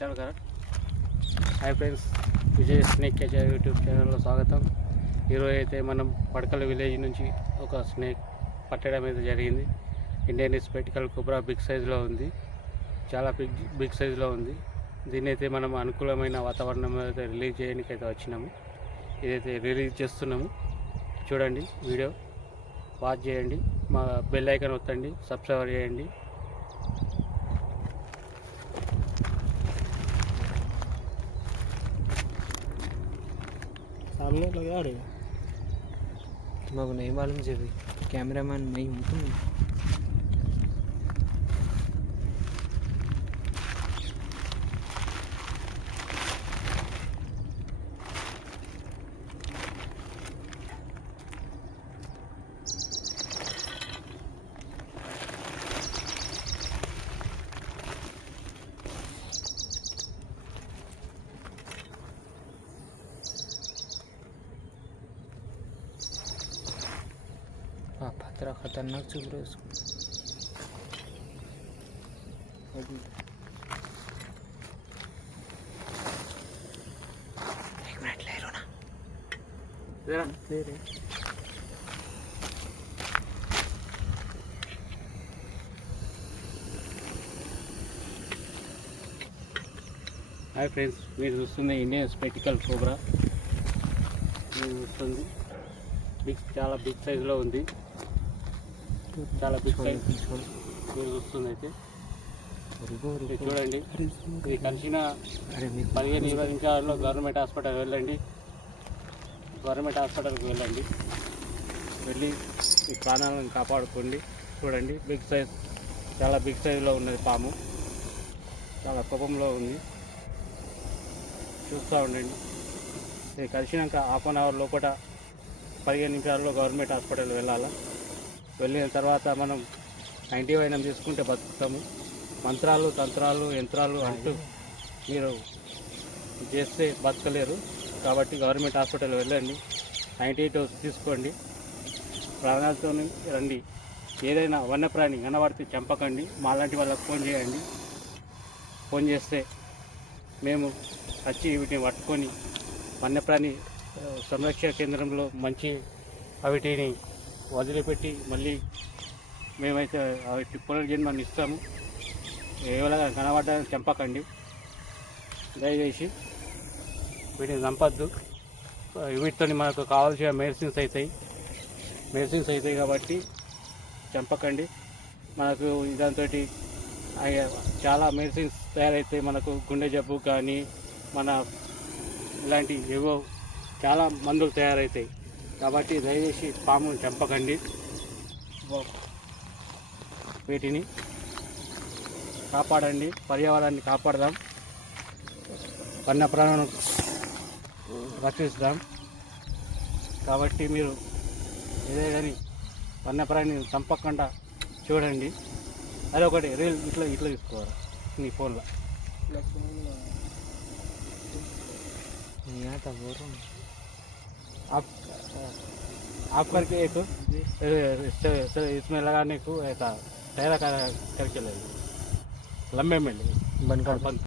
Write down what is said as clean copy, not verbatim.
चल कर hi friends विजय snake catcher YouTube channel स्वागतम మనం పడకల విలేజ్ నుంచి ఒక స్నేక్ పట్టడం అయితే జరిగింది. ఇండియన్ స్పెటికల్ కోబ్రా బిగ్ సైజులో ఉంది, చాలా బిగ్ సైజులో ఉంది. దీన్ని అయితే మనం అనుకూలమైన వాతావరణంలో అయితే రిలీజ్ చేయడానికి అయితే వచ్చినాము. ఇదైతే రిలీజ్ చేస్తున్నాము. చూడండి, వీడియో వాచ్ చేయండి, మా బెల్ ఐకాన్ ఒత్తండి, సబ్స్క్రైబ్ చేయండి. सामने लगा रहे तुमको नहीं मालूम जी भाई, कैमरामैन नहीं हूँ तुम। हाँ, खतरा खतरनाक चुभ रहा है इसको। एक मिनट ले लो ना, ले रहे। హాయ్ ఫ్రెండ్స్, మీరు చూస్తుంది ఇండియన్ స్పెటికల్ కోబ్రా. మీరు చూస్తుంది చాలా బిగ్ సైజులో ఉంది, చాలా బిగ్ సైజ్ మీరు చూస్తుంది. అయితే చూడండి, ఇది కలిసిన 15-20 నిమిషాల్లో గవర్నమెంట్ హాస్పిటల్ వెళ్ళండి. గవర్నమెంట్ హాస్పిటల్కి వెళ్ళండి, వెళ్ళి ఈ ప్రాణాలను కాపాడుకోండి. చూడండి, బిగ్ సైజ్, చాలా బిగ్ సైజులో ఉన్నది పాము, చాలా కోపంలో ఉంది. చూస్తూ ఉండండి. ఇది కలిసినాక హాఫ్ అన్ అవర్ లోపల 15 నిమిషాల్లో గవర్నమెంట్ హాస్పిటల్ వెళ్ళాలి. వెళ్ళిన తర్వాత మనం 90 వైనం తీసుకుంటే బతుకుతాము. మంత్రాలు, తంత్రాలు, యంత్రాలు అంటూ మీరు చేస్తే బతకలేరు. కాబట్టి గవర్నమెంట్ హాస్పిటల్ వెళ్ళండి, 90 డోస్ తీసుకోండి, ప్రాణాలతో రండి. ఏదైనా వన్యప్రాణి కనబడితే చంపకండి. మాలాంటి వాళ్ళకి ఫోన్ చేయండి. ఫోన్ చేస్తే మేము వచ్చి వీటిని పట్టుకొని వన్యప్రాణి సంరక్షణ కేంద్రంలో మంచి వాటిని వదిలిపెట్టి మళ్ళీ మేమైతే వాటి పునర్జన్మాన్ని ఇస్తాము. ఎవరైనా కనబడ్డాన్ని చంపకండి, దయచేసి వీటిని చంపద్దు. వీటితో మనకు కావాల్సిన మెడిసిన్స్ అవుతాయి కాబట్టి చంపకండి. మనకు దాంతో చాలా మెడిసిన్స్ తయారవుతాయి. మనకు గుండె జబ్బు కానీ మన ఇలాంటి ఏవో చాలా మందులు తయారవుతాయి. కాబట్టి దయచేసి పామును చంపకండి. వీటిని కాపాడండి, పర్యావరణాన్ని కాపాడదాం, వన్యప్రాణులను రక్షిస్తాం. కాబట్టి మీరు ఏదే కానీ వన్యప్రాణిని చంపకుండా చూడండి. అదొకటి రీల్ ఇట్లా తీసుకోవాలి నీ ఫోన్లో. आप करके एक इसमें लगाने को ऐसा टहरा करके ले लंबे में बनकर बंद